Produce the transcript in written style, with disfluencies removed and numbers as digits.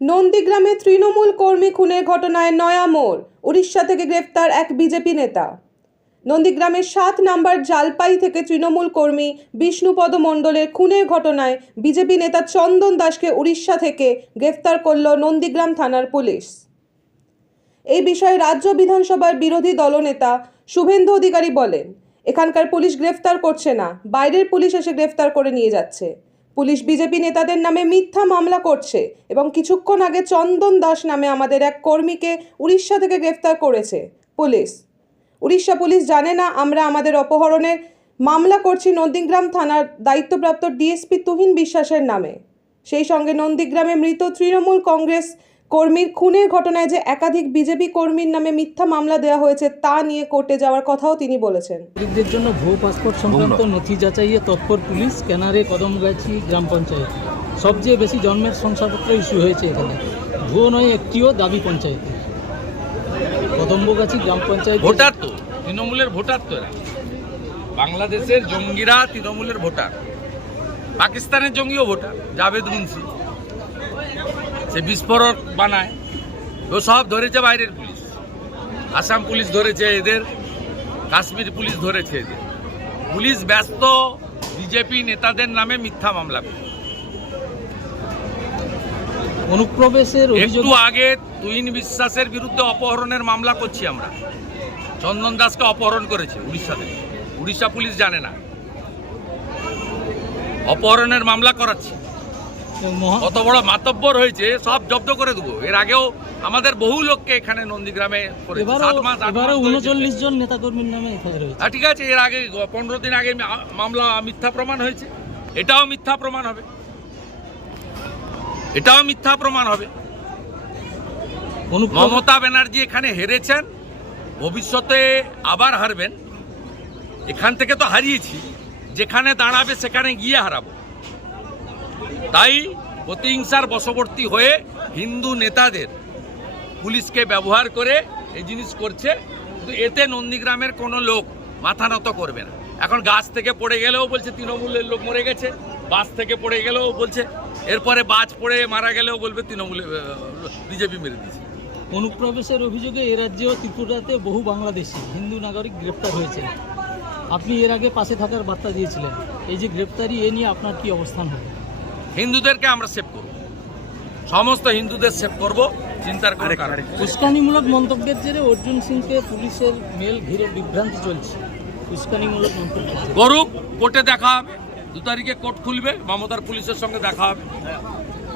নন্দীগ্রামে তৃণমূল কর্মী খুনের ঘটনায় নয়া মোড়। উড়িষ্যা থেকে গ্রেফতার এক বিজেপি নেতা। নন্দীগ্রামের 7 নম্বর জালপাই থেকে তৃণমূল কর্মী বিষ্ণুপদ মণ্ডলের খুনের ঘটনায় বিজেপি নেতা চন্দন দাসকে উড়িষ্যা থেকে গ্রেফতার করল নন্দীগ্রাম থানার পুলিশ। এই বিষয়ে রাজ্য বিধানসভার বিরোধী দলনেতা শুভেন্দু অধিকারী বলেন, এখানকার পুলিশ গ্রেফতার করছে না, বাইরের পুলিশ এসে গ্রেফতার করে নিয়ে যাচ্ছে। পুলিশ বিজেপি নেতাদের নামে মিথ্যা মামলা করছে এবং কিছুক্ষণ আগে চন্দন দাস নামে আমাদের এক কর্মীকে উড়িষ্যা থেকে গ্রেফতার করেছে পুলিশ। উড়িষ্যা পুলিশ জানে না আমরা আমাদের অপহরণের মামলা করছি নন্দীগ্রাম থানার দায়িত্বপ্রাপ্ত ডিএসপি তুহিন বিশ্বাসের নামে। সেই সঙ্গে নন্দীগ্রামে মৃত তৃণমূল কংগ্রেস কর্মীর খুনের ঘটনায় যে একাধিক বিজেপি কর্মীর নামে মিথ্যা মামলা দেওয়া হয়েছে তা নিয়ে কোর্টে যাওয়ার কথাও তিনি বলেছেন। নাগরিকদের জন্য ভুয়ো পাসপোর্ট সংক্রান্ত নথি যাচাইয়ে তৎপর পুলিশ। ক্যানারে কদমগাছি গ্রাম পঞ্চায়েত সবচেয়ে বেশি জন্মের শংসাপত্র ইস্যু হয়েছে এখানে। ভুয়ো নয় একটিও দাবি পঞ্চায়েতে। কদমগাছি গ্রাম পঞ্চায়েত ভোটার তো তৃণমূলের ভোটার তো এরা। বাংলাদেশের জঙ্গিরা তৃণমূলের ভোটার, পাকিস্তানের জঙ্গিও ভোটার। জাভেদ মুন্সি সে বিস্ফোরক বানায়, ও সব ধরেছে বাইরের পুলিশ। আসাম পুলিশ ধরেছে এদের, কাশ্মীর পুলিশ ধরেছে এদের। পুলিশ ব্যস্ত বিজেপি নেতাদের নামে মিথ্যা মামলা করে। অনুপ্রবেশের একটু আগে তুহিন বিশ্বাসের বিরুদ্ধে অপহরণের মামলা করছি আমরা। চন্দন দাসকে অপহরণ করেছে উড়িষ্যা থেকে। উড়িষ্যা পুলিশ জানে না, অপহরণের মামলা করাচ্ছি। কত বড় মাতব্বর হয়েছে, সব জব্দ করে দেবো। এর আগেও আমাদের বহু লোককে এখানে নন্দীগ্রামে 39 জন নেতাকর্মীর নামে এফআইআর হয়েছে। ঠিক আছে, এর আগে 15 দিন আগে মামলা মিথ্যা প্রমাণ হয়েছে। এটাও মিথ্যা প্রমাণ হবে, এটাও মিথ্যা প্রমাণ হবে। মমতা ব্যানার্জি এখানে হেরেছেন, ভবিষ্যতে আবার হারবেন। এখান থেকে তো হারিয়েছি, যেখানে দাঁড়াবে সেখানে গিয়ে হারাবো। তাই প্রতিহিংসার বশবর্তী হয়ে হিন্দু নেতাদের পুলিশকে ব্যবহার করে এই জিনিস করছে। কিন্তু এতে নন্দীগ্রামের কোনো লোক মাথা নত করবে না। এখন গাছ থেকে পড়ে গেলেও বলছে তৃণমূলের লোক মরে গেছে, বাস থেকে পড়ে গেলেও বলছে, এরপরে বাজ পড়ে মারা গেলেও বলবে তৃণমূলে বিজেপি মেরে দিয়েছে। অনুপ্রবেশের অভিযোগে এ রাজ্যেও ত্রিপুরাতে বহু বাংলাদেশি হিন্দু নাগরিক গ্রেপ্তার হয়েছে। আপনি এর আগে পাশে থাকার বার্তা দিয়েছিলেন, এই যে গ্রেপ্তারি, এ নিয়ে আপনার কি অবস্থান হবে? হিন্দুদেরকে আমরা সেভ করব, সমস্ত হিন্দুদের সেভ করব, চিন্তার কোনো কারণ নেই। উস্কানিমূলক মন্তব্যের জেরে অর্জুন সিংকে পুলিশের মেল ঘিরে বিভ্রান্তি চলছে। উস্কানিমূলক মন্তব্য করুক, কোর্টে দেখা হবে। 2 তারিখে কোর্ট খুলবে, মমতার পুলিশের সঙ্গে দেখা হবে।